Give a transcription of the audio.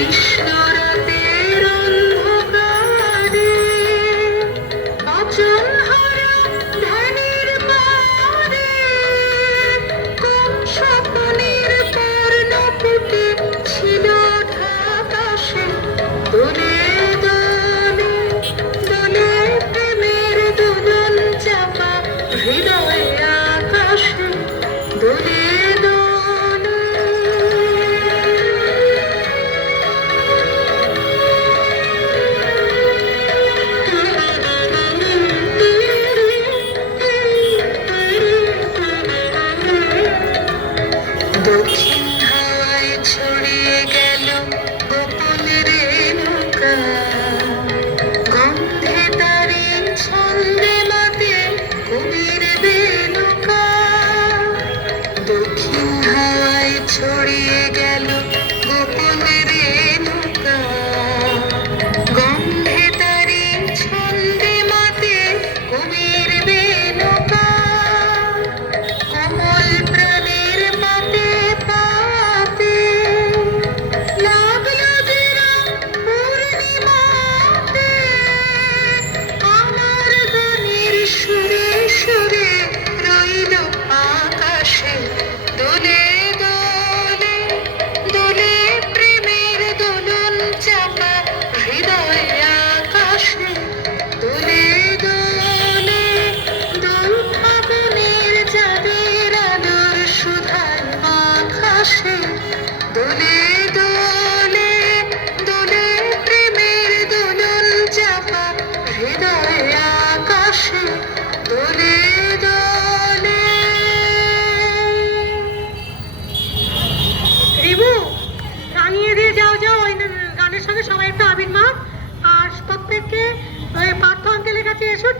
কৃষ্ণরাতের অন্ধকারে অচল হারা ধ্যানের পারে কোন স্বপ্নের পর্ণকুটে ছিল আকাশে দোলে দোলে দোলে প্রেমের দুদল চাপা হৃদয়ে আকাশে দোলে দক্ষিণ হাওয়ায় ছড়িয়ে গেল গোপন রেণুকা গন্ধে তারি ছন্দে মাতে কবির বেনুকা দক্ষিণ হাওয়ায় ছড়িয়ে গেল গোপন রেণুকা গন্ধে তারি ছন্দে মাতে কবির বেনুকা কমল প্রাণের পাতে পাতে লাগলো যে রং পূর্ণিমাতে আমার গানের সুরে সুরে রইল আকাশে দোলে দোলে দোলে প্রেমের দোলন চাপা হৃদয়ে আকাশে দোলে দোলে দোল ফাগুনের চাঁদের আলোর সুধার আকাশে দোলে দোলে দোলে প্রেমের দোলন চাপা হৃদয়ে আকাশে দোলে দোলে। রিবু, টানিয়ে দিয়ে যাও যাও ওই গানের সঙ্গে সবাই একটু আবির্ভাব আর প্রত্যেককে পার্থ আঙ্কেলের কাছে এসো।